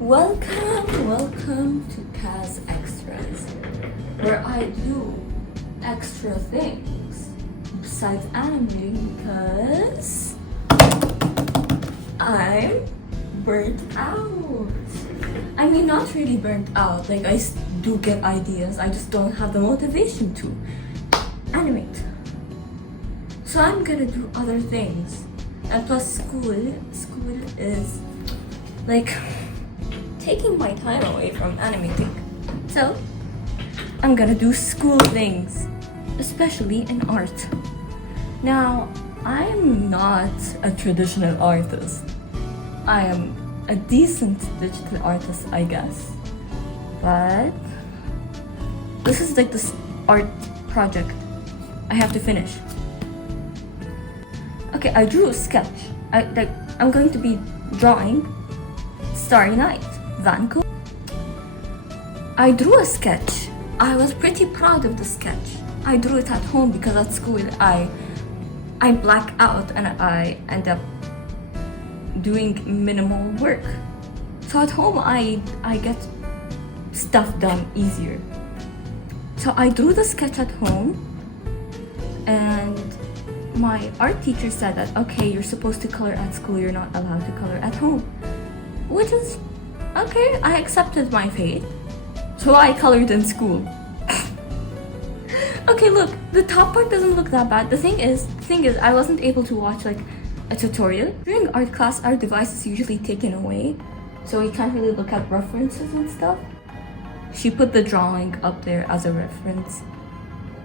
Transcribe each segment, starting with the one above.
Welcome to Kaz Xtras, where I do extra things besides animating because I'm burnt out. I mean, not really burnt out, like I do get ideas, I just don't have the motivation to animate. So I'm gonna do other things. And plus school is like taking my time away from animating. So I'm gonna do school things, especially in art. Now, I'm not a traditional artist. I am a decent digital artist, I guess. But this is like this art project I have to finish. Okay, I drew a sketch. I'm going to be drawing Starry Night, Van Gogh. I drew a sketch. I was pretty proud of the sketch. I drew it at home because at school I black out and I end up doing minimal work. So at home I get stuff done easier. So I drew the sketch at home, and my art teacher said that, okay, you're supposed to color at school, you're not allowed to color at home. Which is, okay, I accepted my fate. So I colored in school. Okay, look, the top part doesn't look that bad. The thing is, I wasn't able to watch like a tutorial. During art class, our device is usually taken away, so we can't really look at references and stuff. She put the drawing up there as a reference,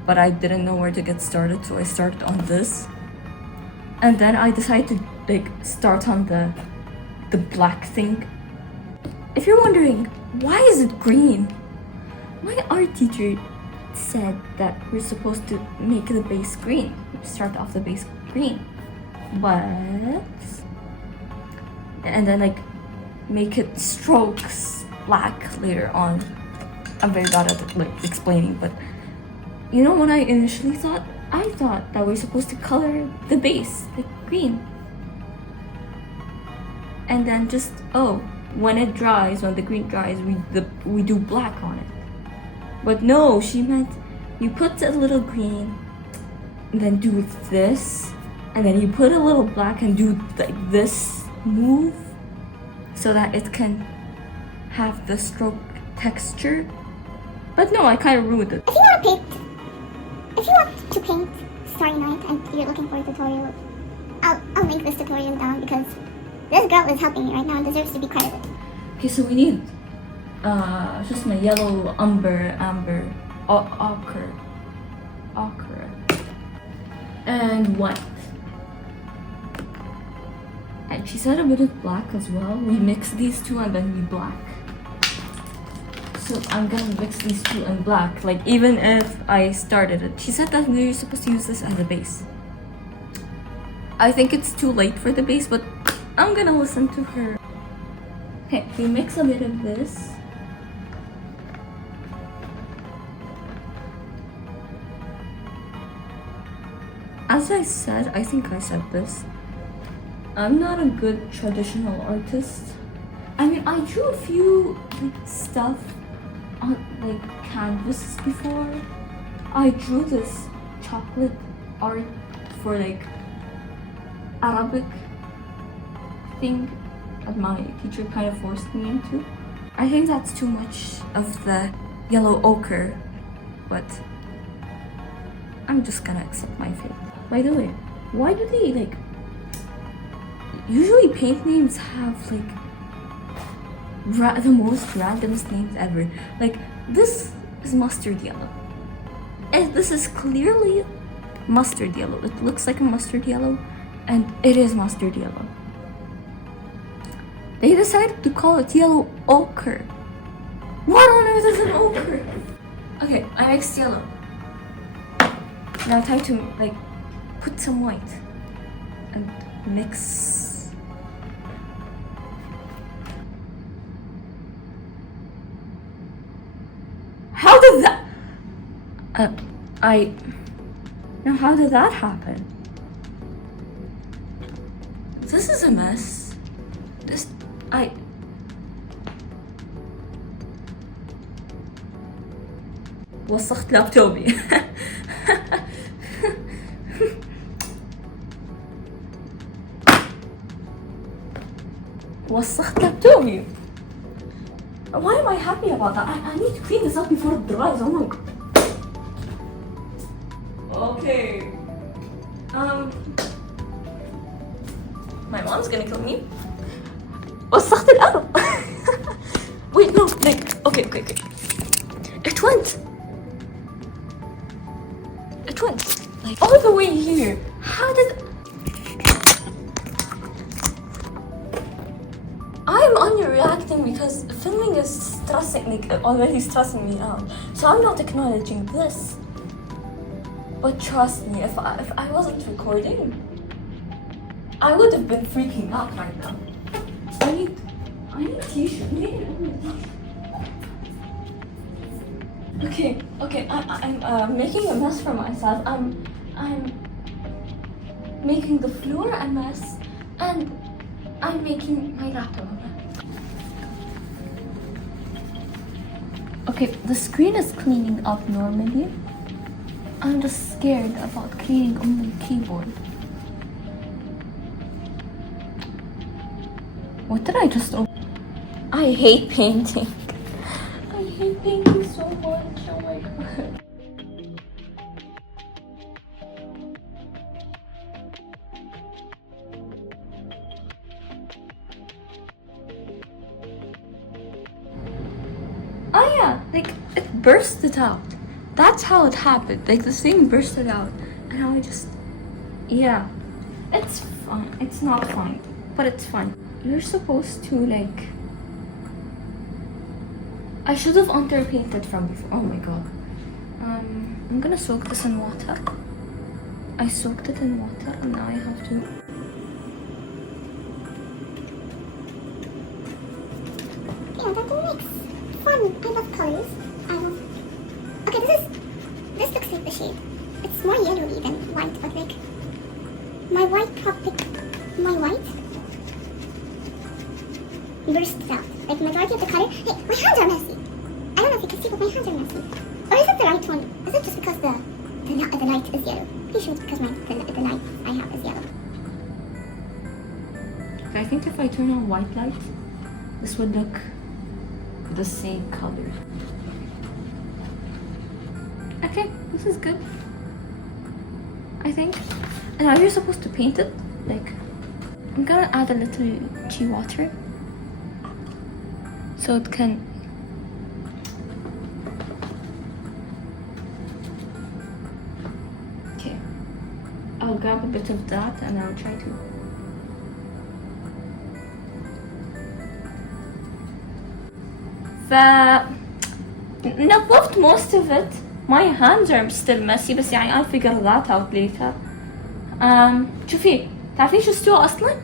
but I didn't know where to get started, so I started on this. And then I decided to like start on the black thing. If you're wondering, why is it green? My art teacher said that we're supposed to make the base green. Start off the base green. But and then like make it strokes black later on. I'm very bad at like explaining, but you know what I initially thought? I thought that we're supposed to color the base like green. And then just, when it dries, when the green dries, we do black on it. But no, she meant you put a little green, and then do this, and then you put a little black and do like this move, so that it can have the stroke texture. But no, I kind of ruined it. If you want to paint Starry Night and you're looking for a tutorial, I'll link this tutorial down because this girl is helping me right now and deserves to be credited. Okay, so we need just my yellow, amber, ochre, and white. And she said a bit of black as well. We mix these two and then we black. So I'm gonna mix these two in black, like even if I started it. She said that we were supposed to use this as a base. I think it's too late for the base, but I'm gonna listen to her. Okay, we mix a bit of this. As I said, I think I said this, I'm not a good traditional artist. I mean, I drew a few like stuff on like canvases before. I drew this chocolate art for like Arabic thing that my teacher kind of forced me into. I think that's too much of the yellow ochre, but I'm just gonna accept my fate. By the way, why do they like usually paint names have like the most randomest names ever? Like this is mustard yellow, and this is clearly mustard yellow. It looks like a mustard yellow, and it is mustard yellow. They decided to call it yellow ochre. What on earth is an ochre? Okay, I mixed yellow. Now time to like put some white and mix. How did that? Now how did that happen? This is a mess. وسخت لابتوبي. وسخت لابتوبي. Why am I happy about that? I need to clean this up before it dries. Oh my god. Okay. My mom's gonna kill me. وسخت الأرض. Wait, no, like, okay. It went, like, all the way here. How did... I'm underreacting because filming is already stressing me out. So I'm not acknowledging this. But trust me, if I wasn't recording, I would have been freaking out right now. I need tissue. Okay. I'm making a mess for myself. I'm making the floor a mess, and I'm making my laptop a mess. Okay, the screen is cleaning up normally. I'm just scared about cleaning on the keyboard. What did I just open? I hate painting. I hate painting so much. Oh my god. Oh yeah, like it bursted out. That's how it happened. Like the thing bursted out, and now I just, yeah, it's fine. It's not fine, but it's fine. You're supposed to like. I should have underpainted from before. Oh my god. I'm gonna soak this in water. I soaked it in water, and now I have to. Yeah, that makes fun. I love colors. Okay, this looks like the shade. It's more yellowy than white, but like my white burst out. Like majority of the color. Hey, my hands are messy. I don't know if you can see, but my hands are messy. Or is it the right one? Is it just because the light is yellow? Pretty sure it's because the light I have is yellow. I think if I turn on white light, this would look the same color. Okay, this is good. I think. And now you're supposed to paint it. Like, I'm gonna add a little tea water so it can. Okay, I'll grab a bit of that and I'll try to. نظفت most of it. My hands are still messy بس يعني I'll figure that out later. شوفي تعرفين شو استوى اصلا؟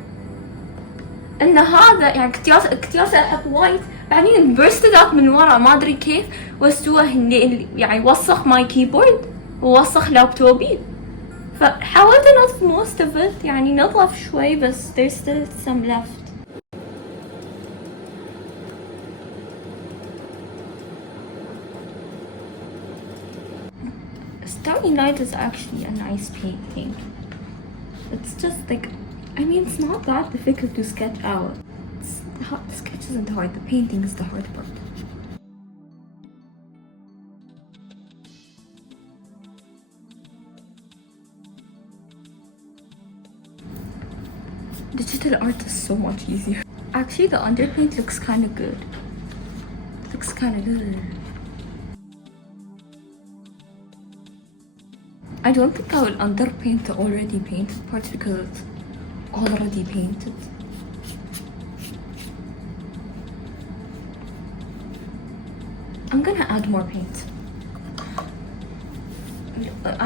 ان هذا يعني كنت ياسة احط وايت بعدين bursted out من ورا ما ادري كيف واستوى يعني وسخ my keyboard ووسخ لابتوبي فحاولت انظف most of it يعني نظف شوي بس there's still some left. Starry Night is actually a nice painting. It's just like, I mean, it's not that difficult to sketch out. The sketch isn't hard, the painting is the hard part. Digital art is so much easier. Actually, the underpaint looks kind of good. Looks kind of good. I don't think I will underpaint the already painted parts because it's already painted. I'm gonna add more paint.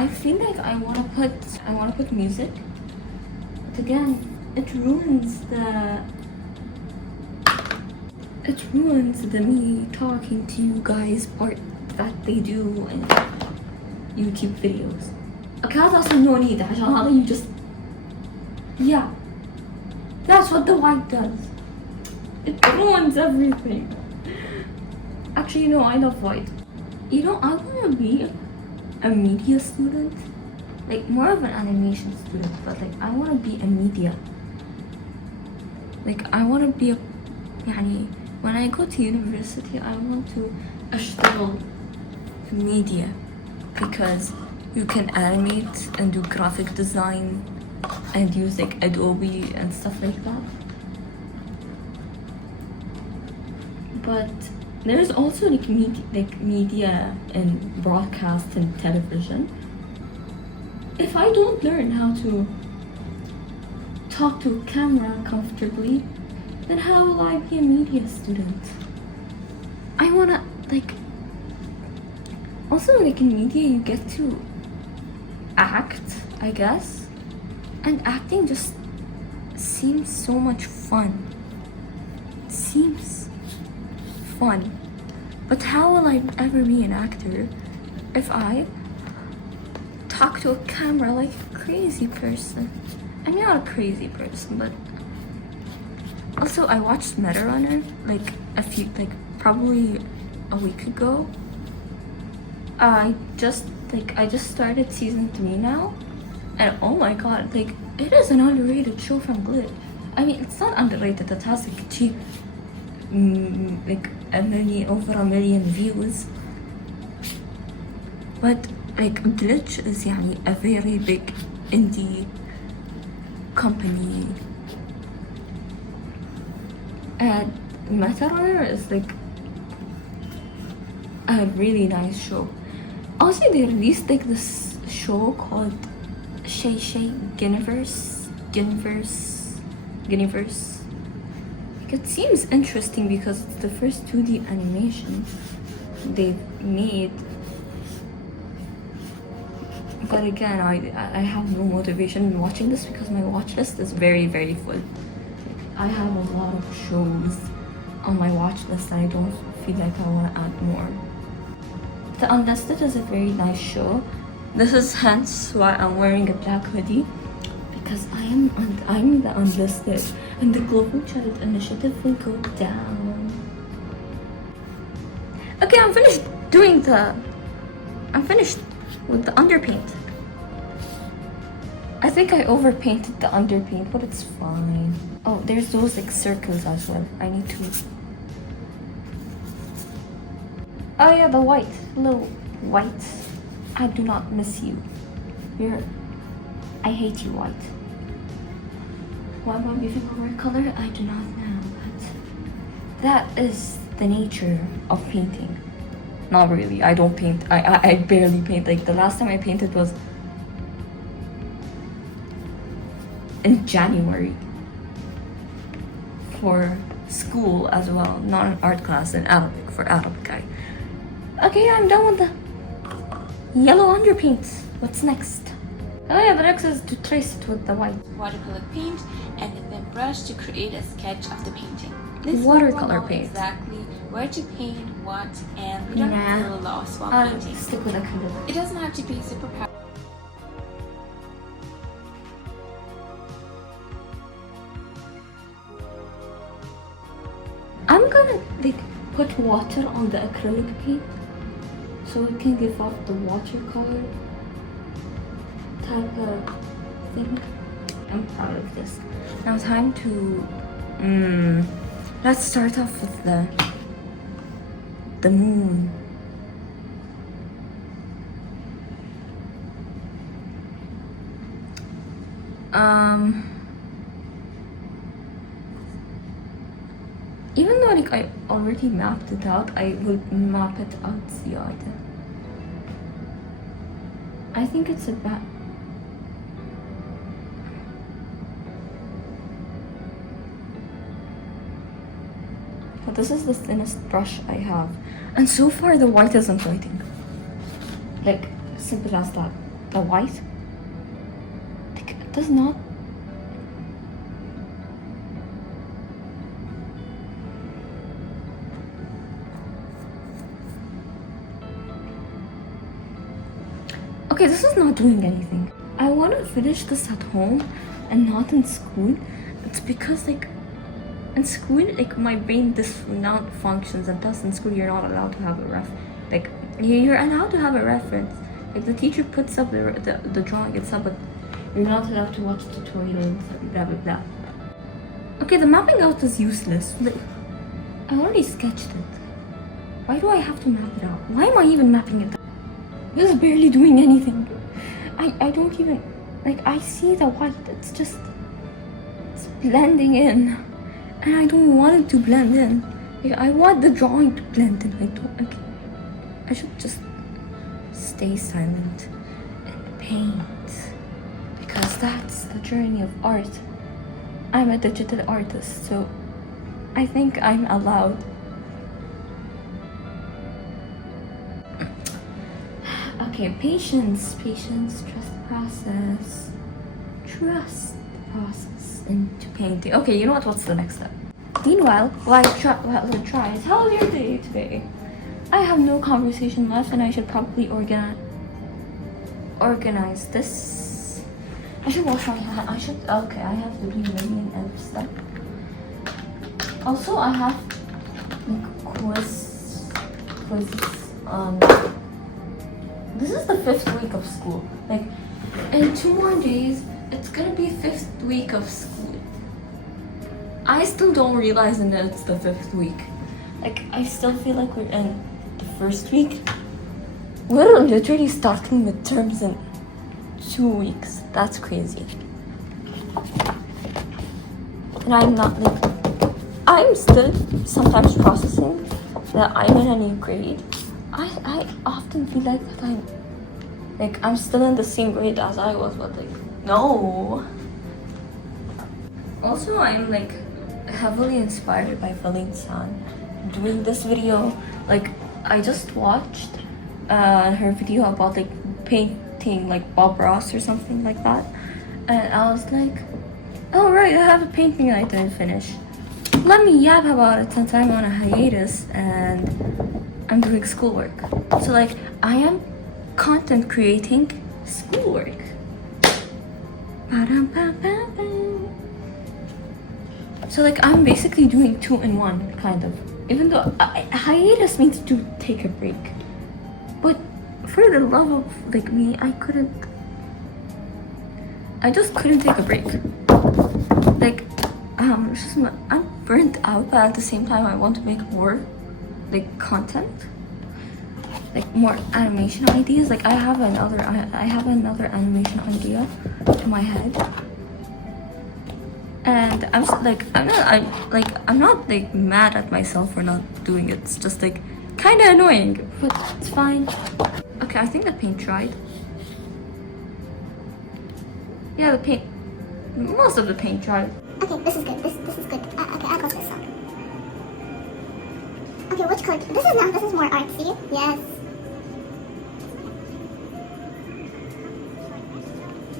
I feel like I wanna put music, but again, it ruins the me talking to you guys part that they do in YouTube videos. Okay, هذا أصلاً no need عشان هذا you just, yeah, that's what the white does. It ruins everything. Actually, no, I love white. You know, I want to be a media student, like more of an animation student, but like I want to be a media. Like I want to be a, يعني when I go to university I want to أشتغل في media because you can animate and do graphic design and use like Adobe and stuff like that. But there's also like media and broadcast and television. If I don't learn how to talk to a camera comfortably, then how will I be a media student? I wanna like, also like in media you get to act, I guess, and acting just seems so much fun. It seems fun, but how will I ever be an actor if I talk to a camera like a crazy person? I'm not a crazy person, but also I watched Meta Runner like probably a week ago. I just started season 3 now, and oh my god, like it is an underrated show from Glitch. I mean, it's not underrated, it has like cheap like over a million views, but like Glitch is يعني a very big indie company, and Meta Runner is like a really nice show. Also, they released like this show called Guineverse. It seems interesting because it's the first 2D animation they've made. But again, I have no motivation in watching this because my watch list is very, very full. I have a lot of shows on my watch list and I don't feel like I want to add more. The Unlisted is a very nice show. This is hence why I'm wearing a black hoodie, because I'm the Unlisted and the Global Credit Initiative will go down. Okay, I'm finished with the underpaint. I think I overpainted the underpaint, but it's fine. Oh, there's those like circles as well. I need to... Oh yeah, the white. Hello, white. I do not miss you. I hate you, white. Why am I using a red color? I do not know, but that is the nature of painting. Not really, I don't paint. I barely paint. Like the last time I painted was in January for school as well, not an art class, in Arabic, for Arabic. Okay, I'm done with the yellow underpaint. What's next? Oh yeah, the next is to trace it with the white watercolor paint and a thin brush to create a sketch of the painting. This watercolor will paint. Exactly where to paint what, and we don't feel lost while painting. Stick with acrylic. It doesn't have to be super powerful. I'm gonna like put water on the acrylic paint so it can give off the watercolor type of thing. I'm proud of this. Now time to let's start off with the moon. Even though like I already mapped it out, I will map it out زيادة. I think it's about... But this is the thinnest brush I have. And so far the white isn't lighting. Like, simple as that. The white, like, it does not... Okay, this is not doing anything. I want to finish this at home and not in school. It's because like in school, like my brain this now functions, and thus in school you're not allowed to have a You're allowed to have a reference. Like the teacher puts up the drawing itself, but you're not allowed to watch tutorials, blah blah blah. Okay, the mapping out is useless. Like, I already sketched it. Why do I have to map it out? Why am I even mapping it out? This is barely doing anything. I don't even, like, I see the white. It's just, it's blending in. And I don't want it to blend in. Like, I want the drawing to blend in. I should just stay silent and paint. Because that's the journey of art. I'm a digital artist, so I think I'm allowed. Okay, patience, trust the process. Trust the process into painting. Okay, you know what? What's the next step? Meanwhile, while it dries, how was your day today? I have no conversation left, and I should probably organize this. I should wash my hands. Okay, I have to do million and stuff. Also, I have like quizzes. This is the 5th week of school. Like, in 2 more days, it's gonna be 5th week of school. I still don't realize that it's the 5th week. Like, I still feel like we're in the 1st week. We're literally starting midterms in 2 weeks. That's crazy. And I'm not like, I'm still sometimes processing that I'm in a new grade. I often feel like that I'm still in the same grade as I was, but like, no. Also, I'm like heavily inspired by Feline San doing this video. Like, I just watched her video about like painting like Bob Ross or something like that, and I was like, oh right, I have a painting I didn't finish. Let me yap about it since I'm on a hiatus and I'm doing schoolwork. So like, I am content creating schoolwork. So like, I'm basically doing 2-in-1 kind of. Even though hiatus means to take a break, but for the love of like me, I just couldn't take a break. Like, I'm burnt out, but at the same time I want to make more like content, like more animation ideas. Like, I have another animation idea in my head, and I'm not like mad at myself for not doing it. It's just like kind of annoying, but it's fine. Okay, I think the paint dried. Yeah, most of the paint dried. Okay, this is good. This is good. Okay, I'll go to this one. Okay, which code? This is more artsy. Yes.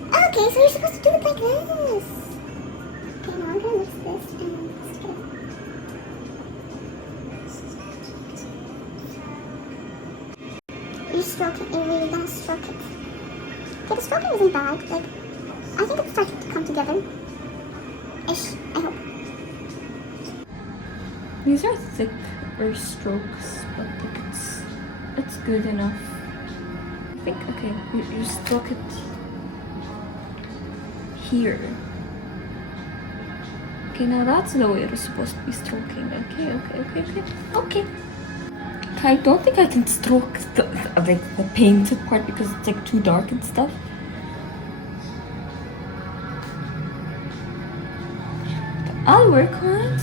Okay, so you're supposed to do it like this. Okay, now I'm gonna mix this and stick it. You stroke it, you really gotta stroke it. Okay, the stroking isn't bad. Like, I think it's starting to come together. Ish, I hope. These are thicker strokes, but like it's good enough. I think, okay, you stroke it here. Okay, now that's the way you're supposed to be stroking. Okay. I don't think I can stroke the painted part because it's like too dark and stuff. I'll work on it.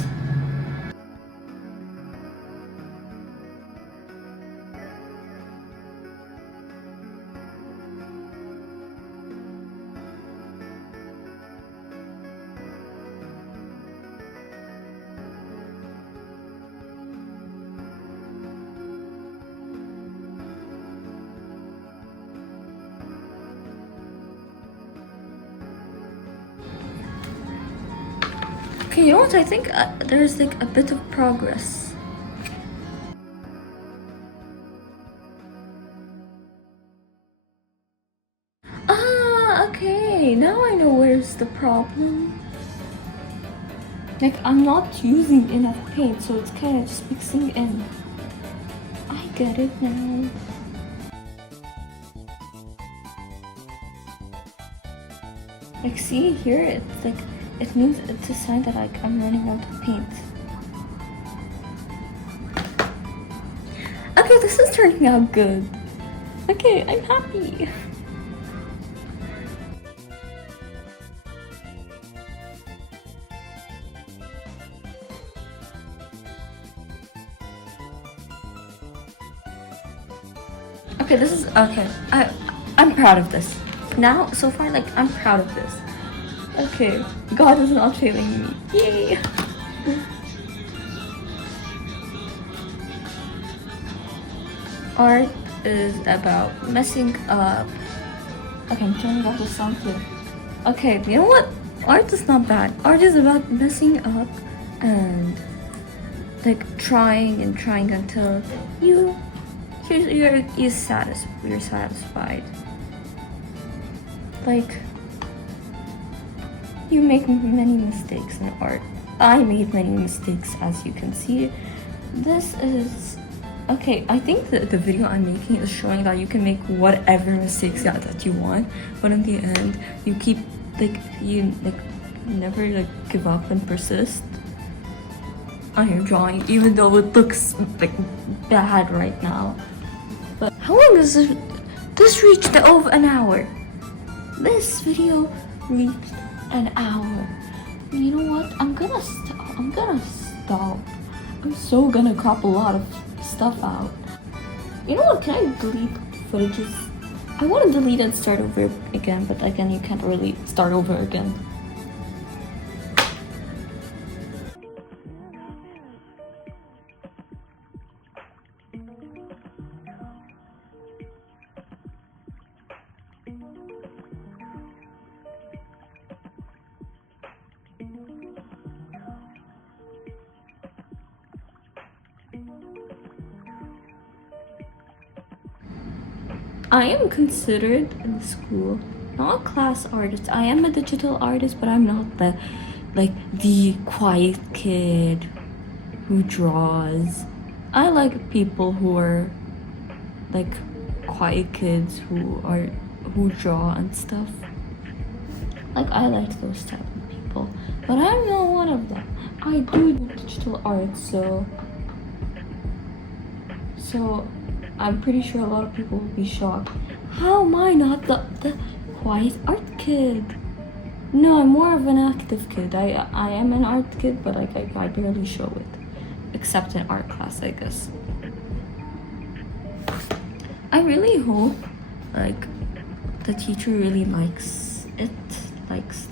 Okay, you know what? I think there's like a bit of progress. Okay, now I know where's the problem. Like, I'm not using enough paint, so it's kind of just mixing in. I get it now. Like, see here, it's like, it means it's a sign that like I'm running out of paint. Okay, this is turning out good. Okay, I'm happy. Okay, this is okay. I'm proud of this. Now, so far, like I'm proud of this. Okay, God is not failing me. Yay! Art is about messing up. Okay, I'm turning off the sound here. Okay, you know what? Art is not bad. Art is about messing up and like trying and trying until you're satisfied. Like, you make many mistakes in art. I made many mistakes, as you can see. This is okay. I think that the video I'm making is showing that you can make whatever mistakes that you want, but in the end, you keep you never give up and persist on your drawing, even though it looks like bad right now. But how long does this reached over an hour? This video reached an hour. You know what? I'm gonna stop. I'm so gonna crop a lot of stuff out. You know what? Can I delete footages? I want to delete and start over again, but again, you can't really start over again. I am considered in the school not a class artist. I am a digital artist, but I'm not the quiet kid who draws. I like people who are like quiet kids who draw and stuff. Like, I like those type of people, but I'm not one of them. I do digital art, so I'm pretty sure a lot of people will be shocked. How am I not the quiet art kid? No, I'm more of an active kid. I am an art kid, but like I barely show it, except in art class, I guess. I really hope like the teacher really likes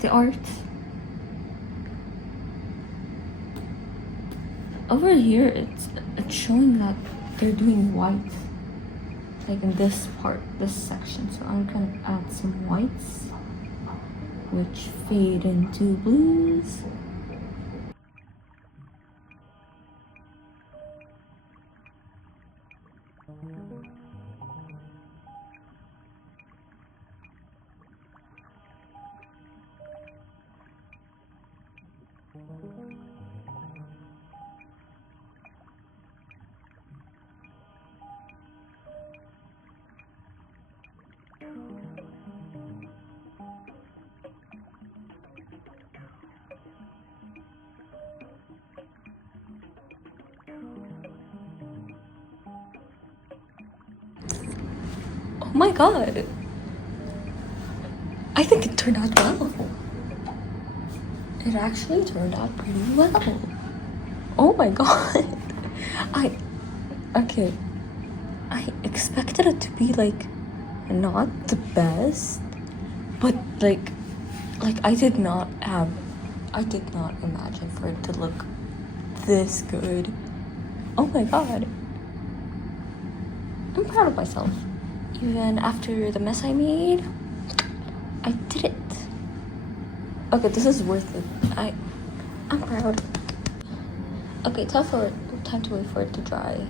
the art. Over here, it's showing that they're doing white, like in this part, this section. So I'm gonna add some whites, which fade into blues. Oh my god, I think it turned out well. It actually turned out pretty well. Oh my god. I expected it to be like not the best, but like I did not imagine for it to look this good. Oh my god. I'm proud of myself. Even after the mess I made, I did it. Okay, this is worth it. I'm proud. Okay, time to wait for it to dry.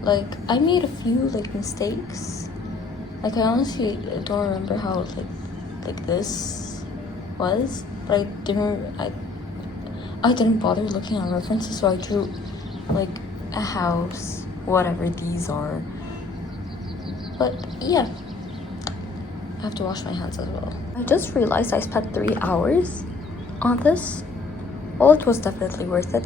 Like, I made a few like mistakes. Like, I honestly don't remember how like this was, but I didn't bother looking at references, so I drew like a house, whatever these are. But yeah, I have to wash my hands as well. I just realized I spent 3 hours on this. Well, it was definitely worth it.